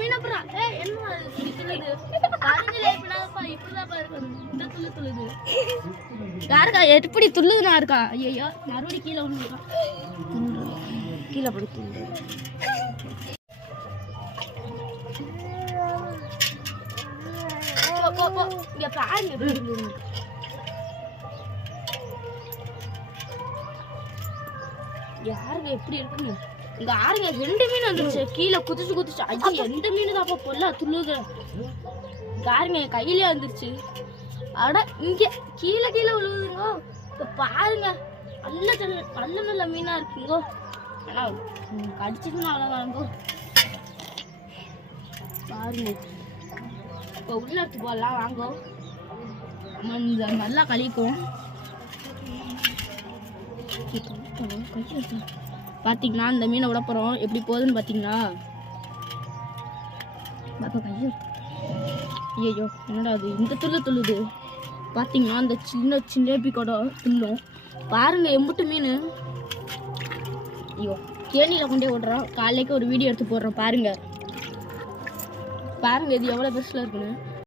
மீனப்புறா என்ன துள்ளுது கரைஞ்சில எப்படினாப்பா இப்படிதான் பாருங்க இந்த துள்ளுது யாருக்கா எப்படி துள்ளுதுனா இருக்கா ஐயோ மறுபடியும் கீழே ஒண்ணு கீழே படி துள்ளுது இங்க பாருங்க யாருங்க எப்படி இருக்குன்னு இங்க ஆறுங்க 2 மீன் வந்துருச்சு கீழே குதிச்சு ஐயோ எந்த மீன் தான் அப்ப பொல்ல துள்ளுது பாருங்க என் கையிலே வந்துருச்சு அட இங்க கீழே விழுவுதுங்க இப்ப பாருங்க நல்ல மீனா இருக்குங்கோ ஆனா கடிச்சிட்டுனா அவ்வளவுதாங்கோ பாருங்க இப்ப உள்ள எடுத்து போடலாம் வாங்கோ நல்லா கழிக்கும் பாத்தீங்கன்னா இந்த மீனை விட போறோம் எப்படி போகுதுன்னு பாத்தீங்களா ஐயோ என்னடா அது இந்த துள்ளுது பாத்தீங்கன்னா இந்த சின்ன சிலேபி கூட துள்ளும் பாருங்க எம்புட்டு மீன் ஐயோ கேணியில கொண்டே விடுறோம் காலைக்கு ஒரு வீடியோ எடுத்து போடுறோம் பாருங்க இது எவ்வளவு பெருசுல இருக்குன்னு